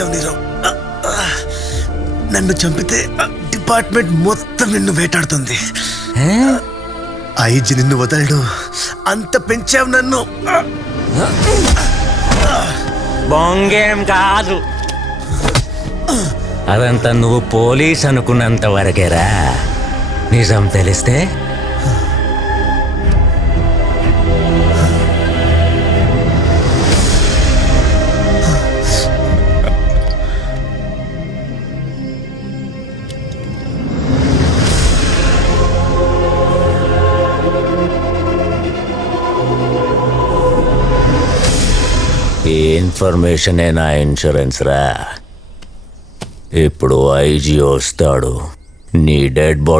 చేసావు నీరవ్. నన్ను చంపితే డిపార్ట్మెంట్ మొత్తం నిన్ను వేటాడుతుంది. ఐజీ నిన్ను వదలడు, అంత పెంచావు నన్ను. బొంగేం కాదు, అదంతా నువ్వు పోలీస్ అనుకున్నంత వరకేరా. నిజం తెలిస్తే ఈ ఇన్ఫర్మేషనే నా ఇన్సూరెన్స్ రా. ఇప్పుడు ఐజీ వస్తాడు, నీ డెడ్ బాడీ